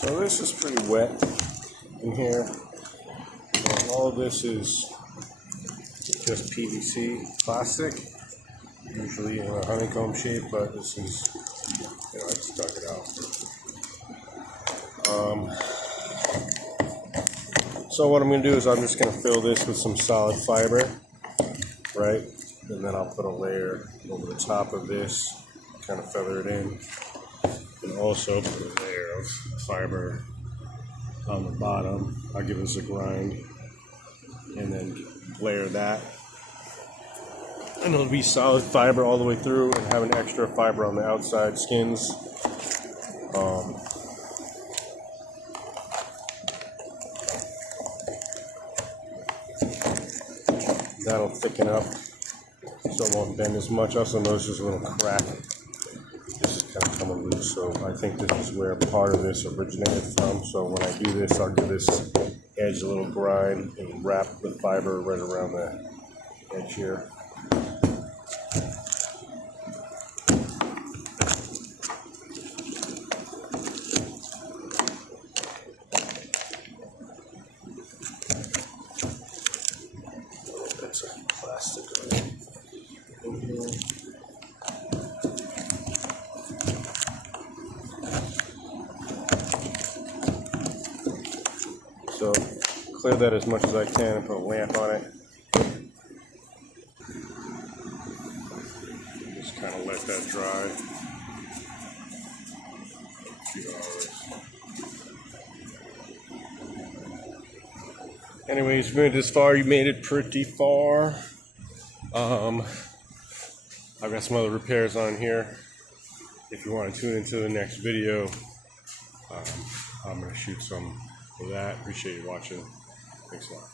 So this is pretty wet in here. And all of this is just PVC plastic, usually in a honeycomb shape, but this is, I just dug it out. So what I'm going to do is I'm just going to fill this with some solid fiber, right? And then I'll put a layer over the top of this, kind of feather it in, and also put a layer of fiber on the bottom. I'll give this a grind, and then layer that. And it'll be solid fiber all the way through and have an extra fiber on the outside skins. That'll thicken up so it won't bend as much. Also notice there's a little crack. This is kind of coming loose, so I think this is where part of this originated from. So when I do this, I'll give this edge a little grind and wrap the fiber right around the edge here. That's a plastic in here. So clear that as much as I can and put a lamp on it. Just kind of let that dry. A few hours. Anyways, you made it this far. You made it pretty far. I've got some other repairs on here. If you want to tune into the next video, I'm going to shoot some of that. Appreciate you watching. Thanks a lot.